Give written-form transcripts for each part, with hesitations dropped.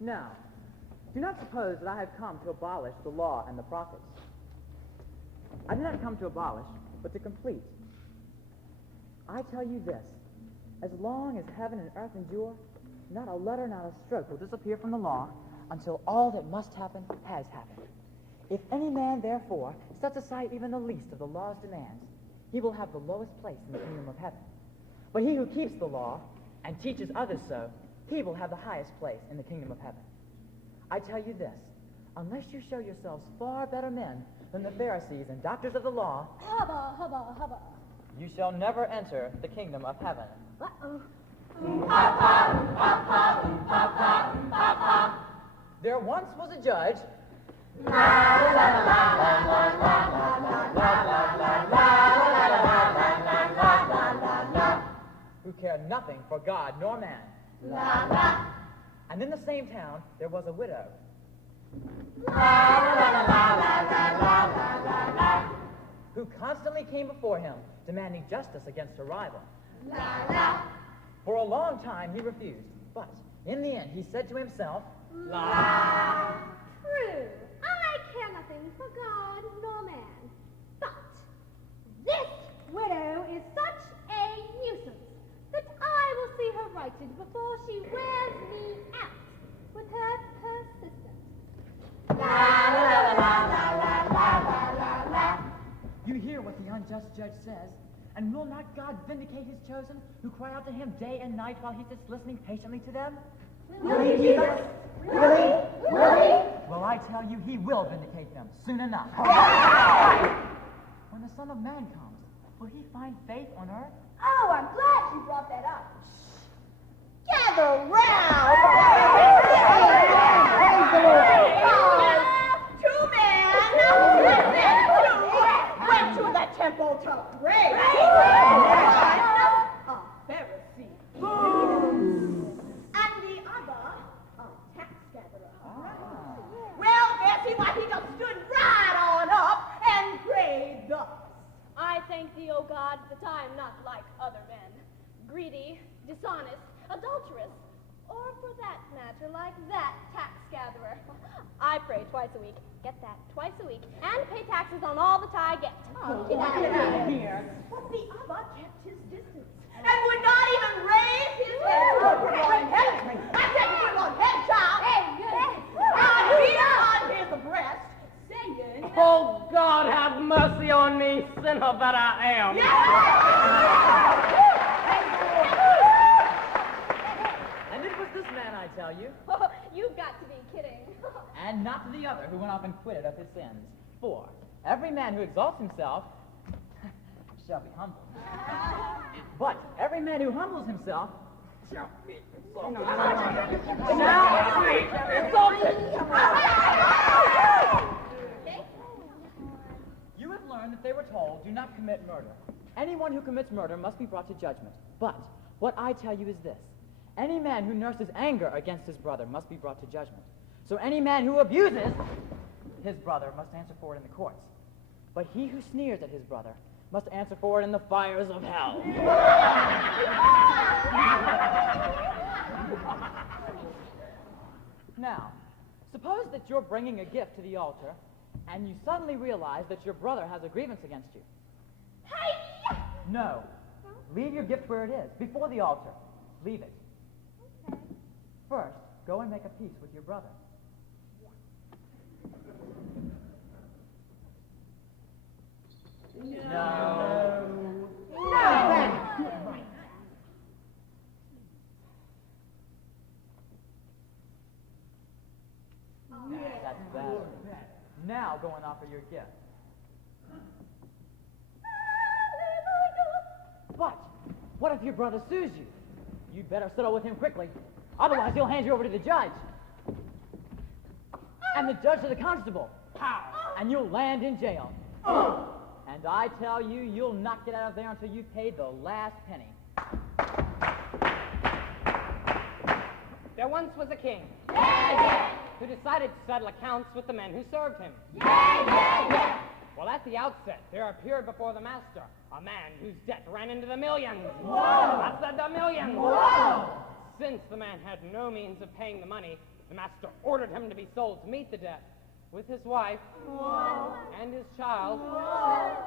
Now, do not suppose that I have come to abolish the law and the prophets. I did not come to abolish, but to complete. I tell you this, as long as heaven and earth endure, not a letter, not a stroke will disappear from the law until all that must happen has happened. If any man, therefore, sets aside even the least of the law's demands, he will have the lowest place in the kingdom of heaven. But he who keeps the law and teaches others so, he will have the highest place in the kingdom of heaven. I tell you this, unless you show yourselves far better men than the Pharisees and doctors of the law, Hubba, hubba, hubba. you shall never enter the kingdom of heaven. Uh-oh. There once was a judge who cared nothing for God nor man. And in the same town there was a widow who constantly came before him demanding justice against her rival. For a long time he refused, but in the end he said to himself, True, I care nothing for God nor man, but this widow is such a nuisance that I will see her righted before she wears me out with her persistence. You hear what the unjust judge says, and will not God vindicate his chosen, who cry out to him day and night while he sits listening patiently to them? Will he, Jesus? Will he? Well, I tell you, he will vindicate them soon enough. When the Son of Man comes, will he find faith on earth? Oh, I'm glad you brought that up. Gather round! Two men went to the temple to pray. A Pharisee. And the other, a tax gatherer. Well, Bessie, why, he just stood right on up and prayed thus. I thank thee, O God, that I am not like other men, greedy, dishonest, adulterous, or for that matter, like that tax gatherer. I pray twice a week, get that, twice a week, and pay taxes on all that I get. Oh, get out of here. But the other kept his distance and would not even raise his head. I said to him on head, child. Hey, and beat on his breast, saying, Oh, God, have mercy on me, sinner that I am. And it was this man, I tell you, Oh, you've got to be kidding. and not the other who went off and quitted of his sins. For every man who exalts himself shall be humbled. But every man who humbles himself shall be exalted. You have learned that they were told, do not commit murder. Anyone who commits murder must be brought to judgment. But what I tell you is this. Any man who nurses anger against his brother must be brought to judgment. So any man who abuses his brother must answer for it in the courts. But he who sneers at his brother must answer for it in the fires of hell. Now, suppose that you're bringing a gift to the altar, and you suddenly realize that your brother has a grievance against you. Hey! No. Leave your gift where it is, before the altar. Leave it. Okay. First, go and make a peace with your brother. No. That's better. Now go and offer your gift. But what if your brother sues you? You'd better settle with him quickly. Otherwise, he'll hand you over to the judge. And the judge to the constable. And you'll land in jail. And I tell you, you'll not get out of there until you've paid the last penny. There once was a king who decided to settle accounts with the men who served him. Well, at the outset, there appeared before the master a man whose debt ran into the millions. I said the millions. Since the man had no means of paying the money, the master ordered him to be sold to meet the debt with his wife and his child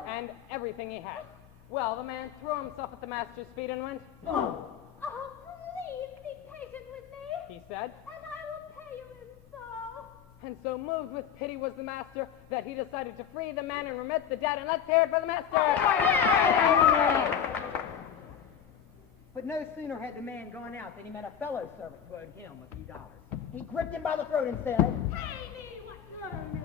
and everything he had. Well, the man threw himself at the master's feet and went, Oh, please be patient with me, he said. and I will pay you in full. And so moved with pity was the master that he decided to free the man and remit the debt. And let's hear it for the master. But no sooner had the man gone out than he met a fellow servant who owed him a few dollars. He gripped him by the throat and said, Pay me what you owe me.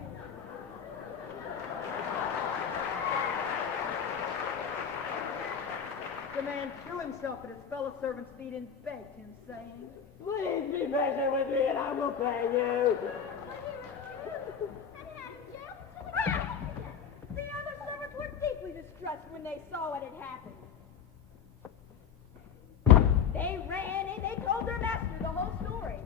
the man threw himself at his fellow servant's feet and begged him, saying, Please be patient with me and I will pay you. The other servants were deeply distressed when they saw what had happened. They ran in, they told their master the whole story.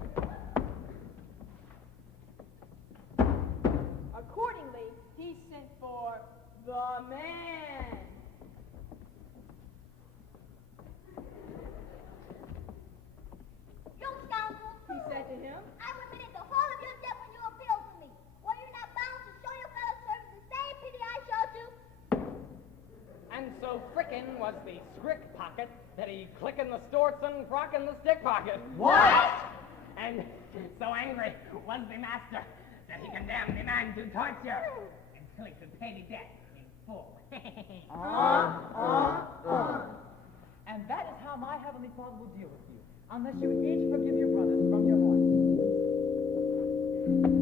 Accordingly, he sent for the man. You scoundrel! He said to him, I remitted the whole of your debt when you appealed to me. Were you not bound to show your fellow servants the same pity I showed you? And so frickin' was the scrick pocket that he clickin' the stortson, crockin' the stick pocket. What? And so angry was the master that he condemned the man to torture until he could pay the debt in full. And that is how my heavenly Father will deal with you, unless you each forgive your brothers from your heart.